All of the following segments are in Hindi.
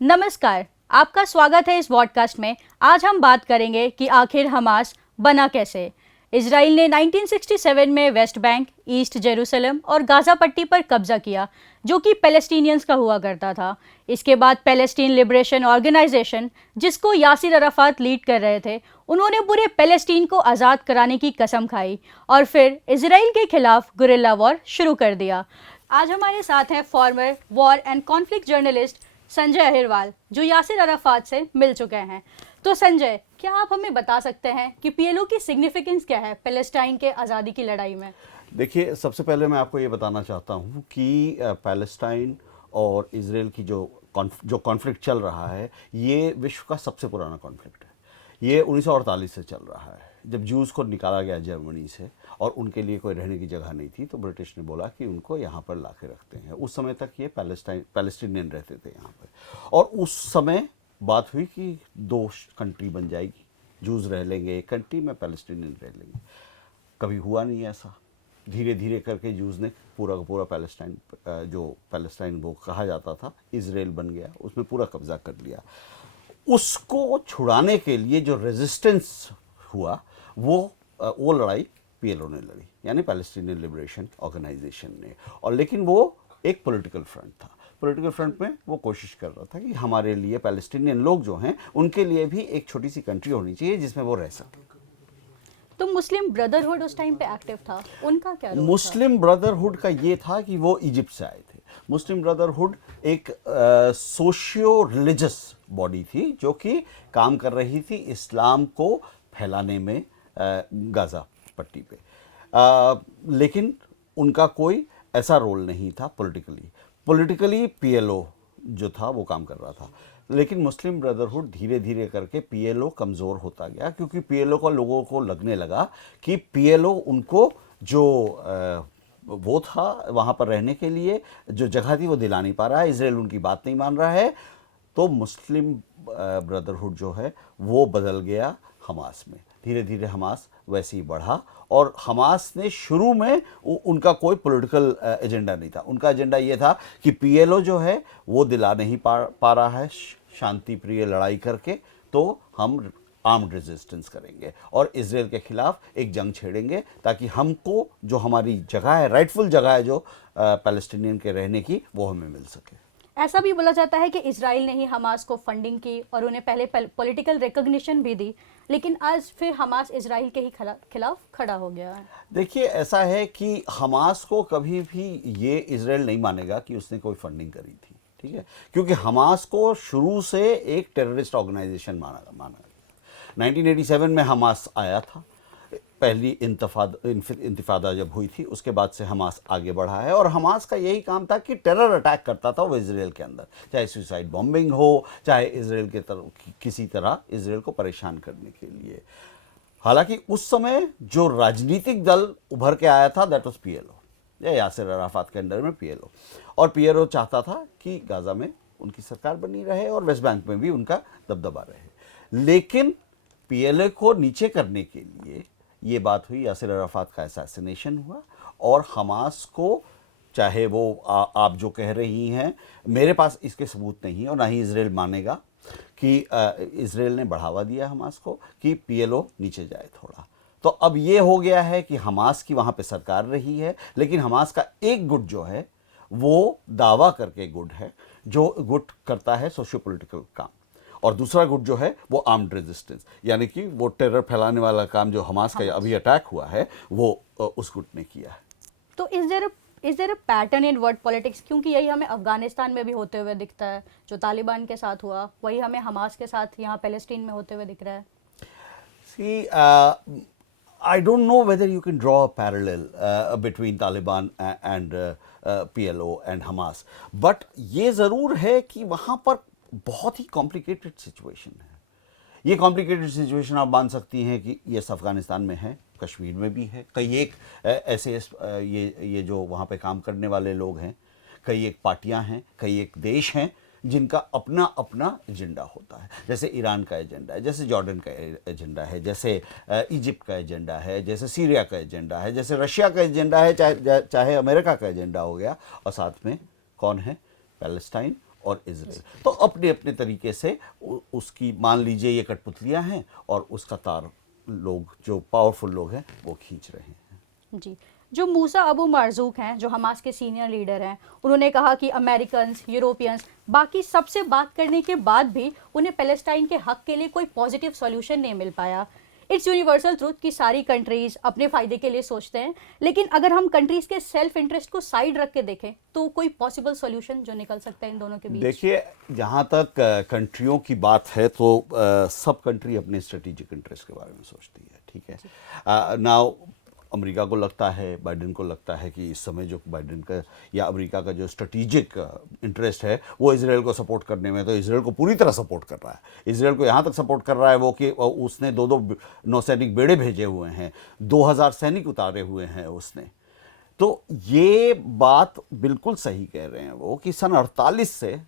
नमस्कार, आपका स्वागत है इस पॉडकास्ट में। आज हम बात करेंगे कि आखिर हमास बना कैसे। इजराइल ने 1967 में वेस्ट बैंक, ईस्ट जेरूसलम और गाज़ा पट्टी पर कब्जा किया, जो कि पैलेस्टीनियंस का हुआ करता था। इसके बाद पैलेस्टीन लिबरेशन ऑर्गेनाइजेशन, जिसको यासिर अराफात लीड कर रहे थे, उन्होंने पूरे पैलेस्टीन को आज़ाद कराने की कसम खाई और फिर इजराइल के खिलाफ गुरिल्ला वॉर शुरू कर दिया। आज हमारे साथ हैं farmer war and conflict journalist Sanjay Ahirwal, जो यासिर अराफात से मिल चुके हैं। तो संजय, क्या आप हमें बता सकते हैं कि पीएलओ की सिग्निफिकेंस क्या है पैलेस्टाइन के आज़ादी की लड़ाई में? देखिए, सबसे पहले मैं आपको ये बताना चाहता हूँ कि पैलेस्टाइन और इजराइल की जो कॉन्फ्लिक्ट चल रहा है, ये विश्व का सबसे पुराना कॉन्फ्लिक्ट है। ये 1948 से चल रहा है, जब जूस को निकाला गया जर्मनी से और उनके लिए कोई रहने की जगह नहीं थी, तो ब्रिटिश ने बोला कि उनको यहाँ पर ला के रखते हैं। उस समय तक ये पैलेस्टीनियन रहते थे यहाँ पर, और उस समय बात हुई कि दो कंट्री बन जाएगी, जूस रह लेंगे एक कंट्री में, पैलेस्टीनियन रह लेंगे। कभी हुआ नहीं ऐसा। धीरे धीरे करके जूस ने पूरा का पूरा पैलेस्टाइन, जो पैलेस्टाइन वो कहा जाता था, इजराइल बन गया, उसमें पूरा कब्जा कर लिया। उसको छुड़ाने के लिए जो रेजिस्टेंस हुआ, वो लड़ाई पीएलओ ने लड़ी, यानी पैलेस्टीनियन लिबरेशन ऑर्गेनाइजेशन ने। और लेकिन वो एक पॉलिटिकल फ्रंट था। पॉलिटिकल फ्रंट में वो कोशिश कर रहा था कि हमारे लिए पैलेस्टीनियन लोग जो हैं, उनके लिए भी एक छोटी सी कंट्री होनी चाहिए जिसमें वो रह सके। तो मुस्लिम ब्रदरहुड उस टाइम पे एक्टिव था, उनका क्या रोल था? मुस्लिम ब्रदरहुड का ये था कि वो इजिप्ट से आए थे। मुस्लिम ब्रदरहुड एक सोशियो रिलीजियस बॉडी थी, जो कि काम कर रही थी इस्लाम को फैलाने में गाज़ा पट्टी पे। लेकिन उनका कोई ऐसा रोल नहीं था पॉलिटिकली पीएलओ जो था वो काम कर रहा था। लेकिन मुस्लिम ब्रदरहुड धीरे धीरे करके पीएलओ कमज़ोर होता गया, क्योंकि पीएलओ का लोगों को लगने लगा कि पीएलओ उनको जो वो था वहाँ पर रहने के लिए जो जगह थी वो दिला नहीं पा रहा है, इजराइल उनकी बात नहीं मान रहा है। तो मुस्लिम ब्रदरहुड जो है वो बदल गया हमास में। धीरे धीरे हमास वैसे ही बढ़ा, और हमास ने शुरू में उनका कोई पॉलिटिकल एजेंडा नहीं था। उनका एजेंडा ये था कि पीएलओ जो है वो दिला नहीं पा रहा है शांति प्रिय लड़ाई करके, तो हम आर्म्ड रेजिस्टेंस करेंगे और इजराइल के खिलाफ एक जंग छेड़ेंगे, ताकि हमको जो हमारी जगह है, राइटफुल जगह है जो पैलेस्टीनियन के रहने की, वो हमें मिल सके। ऐसा भी बोला जाता है कि इजराइल ने ही हमास को फंडिंग की और उन्हें पहले पॉलिटिकल रिकॉग्निशन भी दी, लेकिन आज फिर हमास इजराइल के ही खिलाफ खड़ा हो गया है। देखिए, ऐसा है कि हमास को कभी भी ये इजराइल नहीं मानेगा कि उसने कोई फंडिंग करी थी, ठीक है, क्योंकि हमास को शुरू से एक टेररिस्ट ऑर्गेनाइजेशन माना 1987 में हमास आया था। पहली इंतिफादा जब हुई थी, उसके बाद से हमास आगे बढ़ा है, और हमास का यही काम था कि टेरर अटैक करता था वो इजराइल के अंदर, चाहे सुसाइड बॉम्बिंग हो, चाहे इजराइल के तरफ किसी तरह इजराइल को परेशान करने के लिए। हालांकि उस समय जो राजनीतिक दल उभर के आया था, दैट वाज पीएलओ, या यासिर अराफात के अंडर में पीएलओ। और पीएलओ चाहता था कि गाज़ा में उनकी सरकार बनी रहे और वेस्ट बैंक में भी उनका दबदबा रहे। लेकिन पीएलओ को नीचे करने के लिए ये बात हुई, यासिर अराफात का असैसिनेशन हुआ, और हमास को, चाहे वो आप जो कह रही हैं, मेरे पास इसके सबूत नहीं है और ना ही इजराइल मानेगा कि इजराइल ने बढ़ावा दिया हमास को कि पीएलओ नीचे जाए थोड़ा। तो अब ये हो गया है कि हमास की वहाँ पे सरकार रही है, लेकिन हमास का एक गुट जो है वो दावा करके गुट है, जो गुट करता है सोशियो पॉलिटिकल काम, और दूसरा गुट जो है वो आर्म्ड रेजिस्टेंस, यानी कि वो टेरर फैलाने वाला काम जो हमास का अभी अटैक हुआ है, वो उस गुट ने किया है। तो is there a pattern in world politics? क्योंकि यही हमें अफगानिस्तान में भी होते हुए दिखता है, जो तालिबान के साथ हुआ, वही हमें हमास के साथ यहाँ पैलेस्टीन में होते हुए दिख रहा है। See, I don't know whether you can draw a parallel between Taliban and PLO and Hamas, but ये ज़रूर है कि वहाँ पर बहुत ही कॉम्प्लिकेटेड सिचुएशन है। ये कॉम्प्लिकेटेड सिचुएशन आप मान सकती हैं कि ये अफगानिस्तान में है, कश्मीर में भी है। कई एक ऐसे ये जो वहाँ पे काम करने वाले लोग हैं, कई एक पार्टियाँ हैं, कई एक देश हैं जिनका अपना अपना एजेंडा होता है। जैसे ईरान का एजेंडा है, जैसे जॉर्डन का एजेंडा है, जैसे इजिप्ट का एजेंडा है, जैसे सीरिया का एजेंडा है, जैसे रशिया का एजेंडा है, चाहे अमेरिका का एजेंडा हो गया, और साथ में कौन है? पैलेस्टाइन और इजराइल। तो अपने अपने तरीके से उसकी मान लीजिए ये कठपुतलियां हैं और उसका तार लोग जो पावरफुल लोग हैं वो खींच रहे हैं। जी, जो मूसा अबू मार्जूक हैं, जो हमास के सीनियर लीडर हैं, उन्होंने कहा कि अमेरिकन्स, यूरोपियंस, बाकी सबसे बात करने के बाद भी उन्हें पैलेस्टाइन के हक के लिए कोई पॉजिटिव सॉल्यूशन नहीं मिल पाया। इट्स यूनिवर्सल ट्रूथ कि सारी कंट्रीज अपने फ़ायदे के लिए सोचते हैं, लेकिन अगर हम कंट्रीज के सेल्फ इंटरेस्ट को साइड रख के देखें तो कोई पॉसिबल सॉल्यूशन जो निकल सकता है इन दोनों के बीच? देखिए, जहाँ तक कंट्रियों की बात है तो सब कंट्री अपने स्ट्रेटेजिक इंटरेस्ट के बारे में सोचती है, ठीक है। नाउ अमेरिका को लगता है, बाइडेन को लगता है कि इस समय जो बाइडेन का या अमेरिका का जो स्ट्रेटेजिक इंटरेस्ट है वो इसराइल को सपोर्ट करने में, तो इसराइल को पूरी तरह सपोर्ट कर रहा है। इसराइल को यहाँ तक सपोर्ट कर रहा है वो कि उसने 2-2 नौसैनिक बेड़े भेजे हुए हैं, 2000 सैनिक उतारे हुए हैं उसने। तो ये बात बिल्कुल सही कह रहे हैं वो कि सन 48 से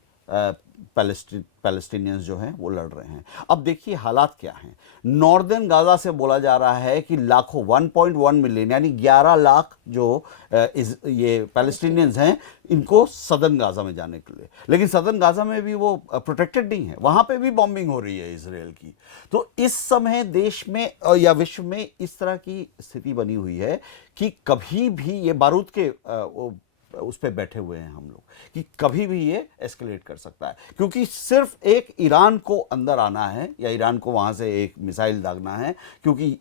पैलेस्टीनियंस जो हैं वो लड़ रहे हैं। अब देखिए हालात क्या हैं। नॉर्दर्न गाजा से बोला जा रहा है कि लाखों 1.1 मिलियन यानी 11 लाख जो ये पैलेस्टीनियंस हैं इनको सदर्न गाजा में जाने के लिए, लेकिन सदर्न गाजा में भी वो प्रोटेक्टेड नहीं है, वहाँ पे भी बॉम्बिंग हो रही है इसराइल की। तो इस समय देश में या विश्व में इस तरह की स्थिति बनी हुई है कि कभी भी ये बारूद के उस पर बैठे हुए हैं हम लोग कि कभी भी ये एस्केलेट कर सकता है, क्योंकि सिर्फ एक ईरान को अंदर आना है या ईरान को वहाँ से एक मिसाइल दागना है। क्योंकि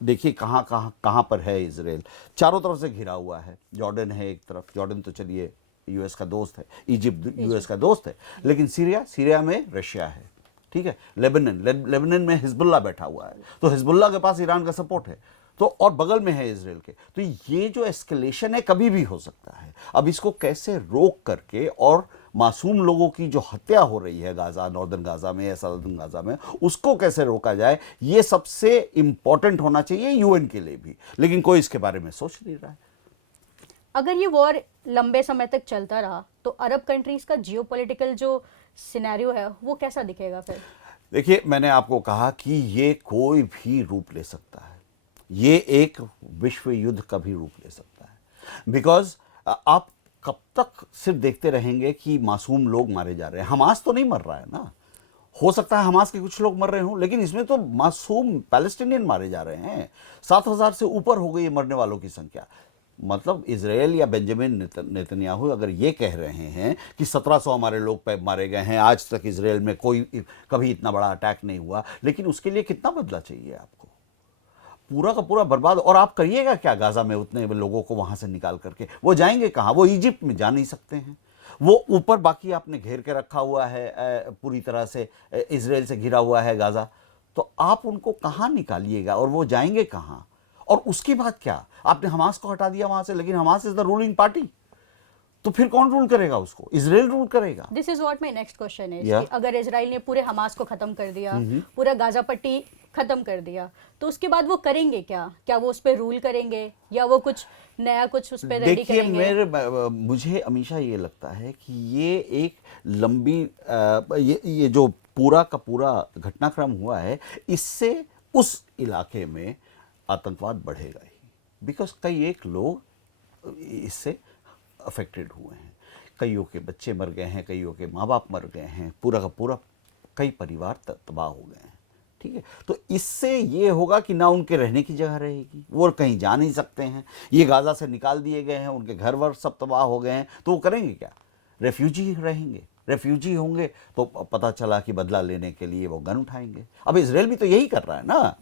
देखिए कहाँ पर है इसराइल, चारों तरफ से घिरा हुआ है। जॉर्डन है एक तरफ, जॉर्डन तो चलिए यूएस का दोस्त है, इजिप्ट यूएस का दोस्त है, लेकिन सीरिया में रशिया है, ठीक है। लेबनान में हिजबुल्लाह बैठा हुआ है, तो हिजबुल्लाह के पास ईरान का सपोर्ट है, तो और बगल में है इसराइल के। तो ये जो एस्केलेशन है कभी भी हो सकता है। अब इसको कैसे रोक करके और मासूम लोगों की जो हत्या हो रही है गाजा, नॉर्दर्न गाजा में या सदर्न गाजा में, उसको कैसे रोका जाए, ये सबसे इंपॉर्टेंट होना चाहिए यूएन के लिए भी, लेकिन कोई इसके बारे में सोच नहीं रहा है। अगर ये वॉर लंबे समय तक चलता रहा तो अरब कंट्रीज का जियोपॉलिटिकल जो सिनेरियो है वो कैसा दिखेगा फिर? देखिए, मैंने आपको कहा कि ये कोई भी रूप ले सकता है, ये एक विश्व युद्ध का भी रूप ले सकता है। बिकॉज आप कब तक सिर्फ देखते रहेंगे कि मासूम लोग मारे जा रहे हैं। हमास तो नहीं मर रहा है ना, हो सकता है हमास के कुछ लोग मर रहे हों, लेकिन इसमें तो मासूम पैलेस्टीनियन मारे जा रहे हैं। 7,000 से ऊपर हो गई है मरने वालों की संख्या। मतलब इजराइल या बेंजामिन नेतन्याहू अगर ये कह रहे हैं कि 1700 हमारे लोग मारे गए हैं, आज तक इजराइल में कोई कभी इतना बड़ा अटैक नहीं हुआ, लेकिन उसके लिए कितना बदला चाहिए आपको? पूरा का पूरा बर्बाद। और आप करिएगा क्या गाजा में उतने लोगों को वहां से निकाल करके? वो जाएंगे कहाँ? वो इजिप्ट में जा नहीं सकते हैं। वो ऊपर बाकी आपने घेर के रखा हुआ है, पूरी तरह से इजराइल से घिरा हुआ है गाजा, तो आप उनको कहाँ निकालिएगा और वो जाएंगे कहाँ? और उसके बाद क्या? आपने हमास को हटा दिया वहां से, लेकिन Hamas is the ruling party, तो फिर कौन रूल करेगा उसको? इजराइल रूल करेगा। This is what my next question is कि अगर इजराइल ने पूरे हमास को खत्म कर दिया, पूरा गाजा पट्टी खत्म कर दिया, तो उसके बाद वो करेंगे क्या? क्या वो उस पर रूल करेंगे या वो कुछ नया कुछ उस पर रेडी करेंगे? देखिए, मुझे हमेशा ये लगता है कि ये एक लंबी ये जो पूरा का पूरा घटनाक्रम हुआ है, इससे उस इलाके में आतंकवाद बढ़ेगा ही। बिकॉज कई एक लोग इससे अफेक्टेड हुए हैं, कईयों के बच्चे मर गए हैं, कईयों के माँ बाप मर गए हैं, पूरा का पूरा कई परिवार तबाह हो गए हैं, ठीक है। तो इससे ये होगा कि ना उनके रहने की जगह रहेगी, वो कहीं जा नहीं सकते हैं, ये गाजा से निकाल दिए गए हैं, उनके घर वर सब तबाह हो गए हैं, तो वो करेंगे क्या? रेफ्यूजी रहेंगे, रेफ्यूजी होंगे तो पता चला कि बदला लेने के लिए वो गन उठाएंगे। अब इजराइल भी तो यही कर रहा है ना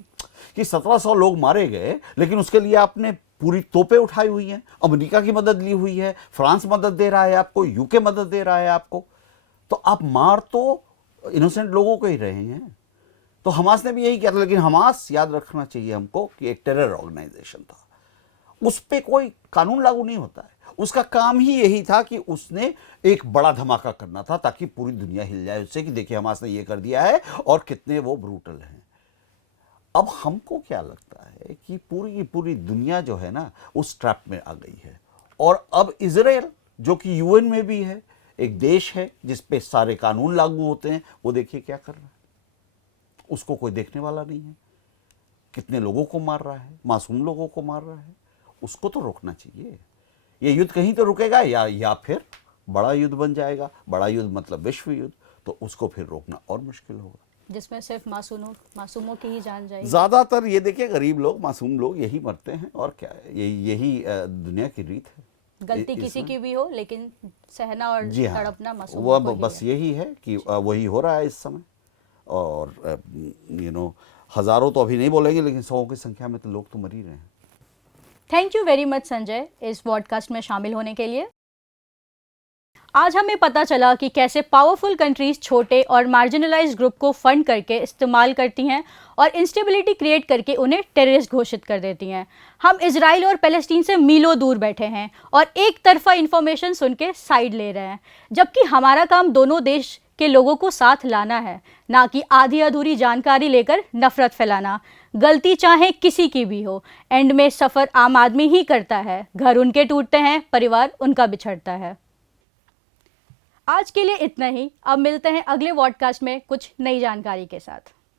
कि 1700 लोग मारे गए, लेकिन उसके लिए आपने पूरी तोपें उठाई हुई हैं, अमेरिका की मदद ली हुई है, फ्रांस मदद दे रहा है आपको, यूके मदद दे रहा है आपको, तो आप मार तो इनोसेंट लोगों को ही रहे हैं। तो हमास ने भी यही किया था, लेकिन हमास, याद रखना चाहिए हमको, कि एक टेरर ऑर्गेनाइजेशन था, उस पर कोई कानून लागू नहीं होता है। उसका काम ही यही था कि उसने एक बड़ा धमाका करना था ताकि पूरी दुनिया हिल जाए उससे कि देखिए हमास ने ये कर दिया है और कितने वो ब्रूटल हैं। अब हमको क्या लगता है कि पूरी की पूरी दुनिया जो है ना उस ट्रैप में आ गई है, और अब इजराइल जो कि यूएन में भी है, एक देश है जिस पे सारे कानून लागू होते हैं, वो देखिए क्या कर रहा है। उसको कोई देखने वाला नहीं है, कितने लोगों को मार रहा है, मासूम लोगों को मार रहा है। उसको तो रोकना चाहिए। ये युद्ध कहीं तो रुकेगा या फिर बड़ा युद्ध बन जाएगा, बड़ा युद्ध मतलब विश्व युद्ध, तो उसको फिर रोकना और मुश्किल होगा, जिसमें सिर्फ मासूमों की ही जान जाएगी। ज्यादातर ये देखिए गरीब लोग, मासूम लोग यही मरते हैं, और क्या है, यही दुनिया की रीत है। गलती किसी की भी हो, लेकिन सहना और जी हाँ, तड़पना मासूमों वह को ही बस है। यही है कि वही हो रहा है इस समय। और हजारों तो अभी नहीं बोलेंगे, लेकिन 100 की संख्या में तो लोग तो मर ही रहे हैं। Thank you very much Sanjay इस पॉडकास्ट में शामिल होने के लिए। आज हमें पता चला कि कैसे पावरफुल कंट्रीज छोटे और मार्जिनलाइज्ड ग्रुप को फंड करके इस्तेमाल करती हैं और इंस्टेबिलिटी क्रिएट करके उन्हें टेररिस्ट घोषित कर देती हैं। हम इजराइल और पैलेस्टीन से मीलों दूर बैठे हैं और एक तरफा इंफॉर्मेशन सुन के साइड ले रहे हैं, जबकि हमारा काम दोनों देश के लोगों को साथ लाना है, ना कि आधी अधूरी जानकारी लेकर नफरत फैलाना। गलती चाहे किसी की भी हो, एंड में सफ़र आम आदमी ही करता है। घर उनके टूटते हैं, परिवार उनका बिछड़ता है। आज के लिए इतना ही। अब मिलते हैं अगले पॉडकास्ट में कुछ नई जानकारी के साथ।